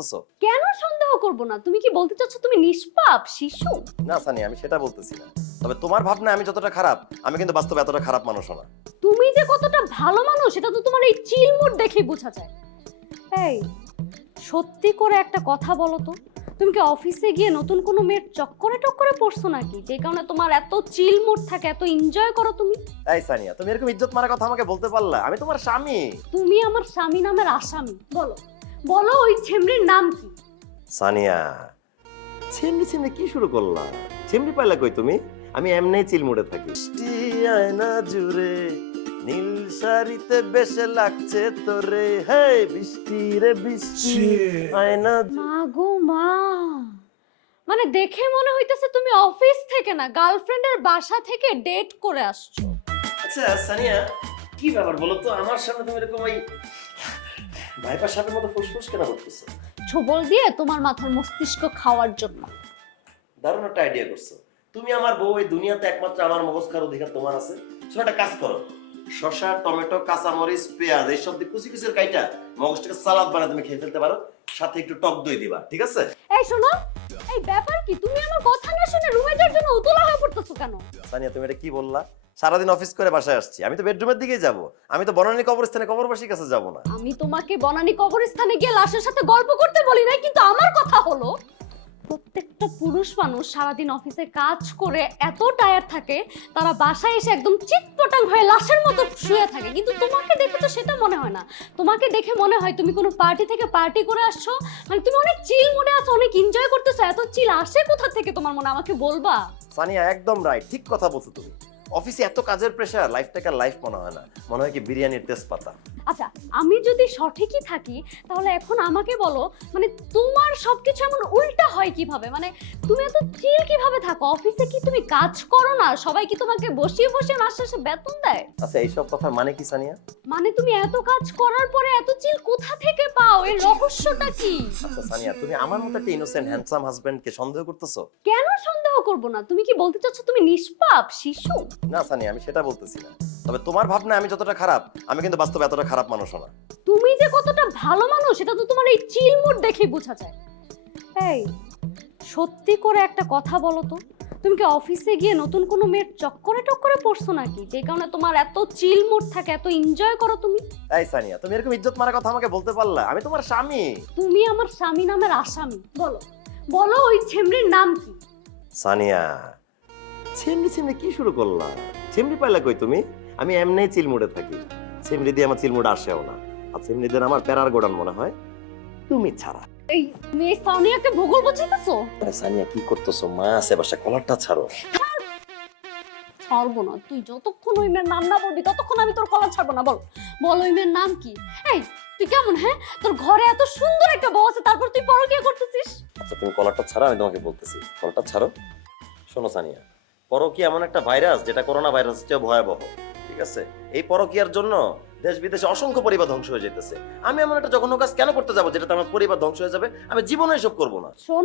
করতেছো? কেন সন্দেহ করব না? তুমি কি বলতে চাচ্ছ তুমি নিষ্পাপ শিশু? না সানি, আমি সেটা বলতেছি না। তবে তোমার ভাবনা আমি যতটা খারাপ, আমি কিন্তু বাস্তবে এতটা খারাপ মানুষও না। তুমি যে কতটা ভালো মানুষ এটা তো তোমার এই চিলমুট দেখেই বোঝা যায়। এই সত্যি করে একটা কথা বলো তো, তুমি কি অফিসে গিয়ে নতুন কোনো মেয়ের চক্করে টক্করে পড়ছো নাকি, যে কারণে তোমার এত চিলমুট থাকে, এত এনজয় করো তুমি? এই সানিয়া, তুমি এরকম ইজ্জত মারা কথা আমাকে বলতে পারলা? আমি তোমার স্বামী। তুমি আমার স্বামী নামের আসামি। বলো বলো ওই ছেমরির নাম কি? সানিয়া, ছিমড়ি ছিমড়ি কি শুরু করলা? ছিমড়ি পাইলা কই তুমি? আমি এমনিই চিলমুড়ে থাকি। বৃষ্টি আয়না জুড়ে নীল শাড়িতে বেশে লাগছে তোরে, হে বৃষ্টি রে বৃষ্টি আয়না। মা গো মা, মানে দেখে মনে হইতেছে তুমি অফিস থেকে না গার্লফ্রেন্ডের বাসা থেকে ডেট করে আসছো। আচ্ছা সানিয়া, কি ব্যাপার বলো তো? আমার সামনে তুমি এরকম ওই ভাইপার সাপের মতো ফুসফুস কেন করতেছো? ছোবল দিয়ে তোমার মাথার মস্তিষ্ক খাওয়ার জন্য। দারুণ একটা আইডিয়া করছো। তুমি আমার বউ, এই দুনিয়াতে একমাত্র আমার মগজ খাওয়ার অধিকার তোমার আছে। তুমি একটা কাজ করো, শসা, টমেটো, কাঁচামরিচ, পেঁয়াজ এইসব দিয়ে কুচি কুচি কাইটা মগজটাকে সালাদ বানায় তুমি খেয়ে ফেলতে পারো। সাথে একটু টক দই দিবা, ঠিক আছে? এই শোনো, এই ব্যাপার কি? তুমি আমার কথা না শুনে রুমে যাওয়ার জন্য উতলা হয়ে পড়তেছো কেন? সানিয়া, তুমি এটা কি বললা? সারাদিন অফিস করে বাসায় আসছি, আমি তো বেডরুমের দিকেই যাব। আমি তো বনানী কবরস্থানে কবরবাসীর কাছে যাব না। আমি তোমাকে বনানী কবরস্থানে গিয়ে লাশের সাথে গল্প করতে বলি নাই, কিন্তু আমার কথা হলো প্রত্যেকটা পুরুষ মানুষ সারাদিন অফিসে কাজ করে এত টায়ার্ড থাকে, তারা বাসায় এসে একদম চিৎপটাং হয়ে লাশের মতো শুয়ে থাকে। কিন্তু তোমাকে দেখে তো সেটা মনে হয় না। তোমাকে দেখে মনে হয় তুমি কোনো পার্টি থেকে পার্টি করে আসছো, মানে তুমি অনেক চিল মনে আছো, অনেক এনজয় করতেছো। এত চিল আসে কোথা থেকে তোমার মনে, আমাকে বলবা? সানিয়া একদম রাইট, ঠিক কথা বলছো তুমি। অফিসে এত কাজের প্রেশার, লাইফটাকে আর লাইফ মনে হয় না, মনে হয় কি বিরিয়ানির তেজপাতা। আচ্ছা, আমি যদি সঠিকই থাকি তাহলে এখন আমাকে বলো, মানে তোমার সবকিছু এমন উল্টা হয় কিভাবে? মানে তুমি এত চিল কিভাবে থাকো? অফিসে কি তুমি কাজ করো না? সবাই কি তোমাকে বসিয়ে বসিয়ে মাস শেষে বেতন দেয়? আচ্ছা, এইসব কথার মানে কি সানিয়া? মানে তুমি এত কাজ করার পরে এত চিল কোথা থেকে পাও? এর রহস্যটা কি? আচ্ছা সানিয়া, তুমি আমার মতো একটা ইনোসেন্ট হ্যান্ডসাম হাজবেন্ডকে সন্দেহ করতেছো? কেন সন্দেহ করব না? তুমি কি বলতে চাচ্ছ তুমি নিষ্পাপ শিশু? না সানিয়া, আমি সেটা বলতেছি না। তবে তোমার ভাবনা আমি যতটা খারাপ, আমি কিন্তু বাস্তবে এতটা খারাপ মানুষও না। তুমি যে কতটা ভালো মানুষ এটা তো তোমার এই চিল মুড দেখেই বোঝা যায়। এই সত্যি করে একটা কথা বলো তো, তুমি কি অফিসে গিয়ে নতুন কোনো মেয়ের চক্করে টক্করে পড়ছো নাকি, যে কারণে তোমার এত চিল মুড থাকে, এত এনজয় করো তুমি? এই সানিয়া, তুমি এরকম ইজ্জত মারা কথা আমাকে বলতে পারলা? আমি তোমার স্বামী। তুমি আমার স্বামী নামের আসামি। বলো বলো ওই ছেমরির নাম কি? সানিয়া, ছিমড়ি ছিমড়ি কি শুরু করলা? ছিমড়ি পাইলা কই তুমি? আমি এমনিই চিলমুড়ে থাকি। ছিমড়ি দিয়ে আমার চিলমুড়ে আসেও না। আর ছিমড়ি দিয়ে আমার প্যারার গোডান মনে হয় তুমি ছাড়া। এই মেয়ে সানিয়াকে ভূগোল বুঝাইতেছো? আরে সানিয়া, কি করতেছো? মা আছে বাসা, কলারটা ছাড়ো। ছাড়বো না। তুই যতক্ষণ ওই মেয়ের নাম না বলবি ততক্ষণ আমি তোর কলার ছাড়বো না। বল বল ওই মেয়ের নাম কি? এই তুই কেমন, হ্যাঁ? তোর ঘরে এত সুন্দর একটা বউ আছে, তারপর তুই পরকীয়া করতেছিস? আচ্ছা, তুমি কলারটা ছাড়ো, আমি তোমাকে বলতেছি। কলারটা ছাড়ো। শোনো সানিয়া, পরকীয়া এমন একটা ভাইরাস যেটা করোনা ভাইরাসের চেয়ে ভয়াবহ, ঠিক আছে? এই পরকীয়ার জন্য দেশ বিদেশে অসংখ্য পরিবার ধ্বংস হয়ে যেতেছে। আমি এমন একটা জঘন্য কাজ কেন করতে যাবো যেটাতে আমার পরিবার ধ্বংস হয়ে যাবে? আমি জীবনে এসব করবো না। শোন,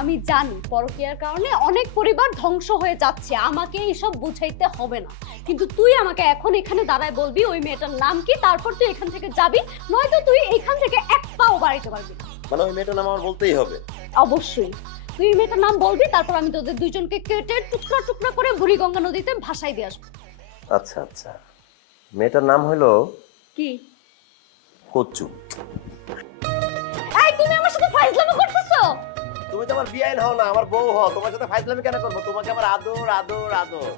আমি জানি পরকীয়ার কারণে অনেক পরিবার ধ্বংস হয়ে যাচ্ছে, আমাকে এইসব বুঝাইতে হবে না। কিন্তু তুই আমাকে এখন এখানে দাঁড়ায় বলবি ওই মেয়েটার নাম কি, তারপর তুই এখান থেকে যাবি, নয়তো তুই এখান থেকে এক পাও বাড়িতে পারবি না। মানে ওই মেয়েটার নাম আমার বলতেই হবে? অবশ্যই তুই এই মেয়েটার নাম বলবি, তারপর আমি তোদের দুইজনকে কেটে টুকরা টুকরা করে বুড়িগঙ্গা নদীতে ভাসাই দিয়ে আসবো। আচ্ছা আচ্ছা, মেয়েটার নাম হলো কি? কচু। এই তুমি আমার সাথে ফাইজলামি করতেছো? তুমি তো আমার বিয়াইন হও না, আমার বউ হও। তোমার সাথে ফাইজলামি কেন করবো? তোমাকে আমার আদর আদর আদর।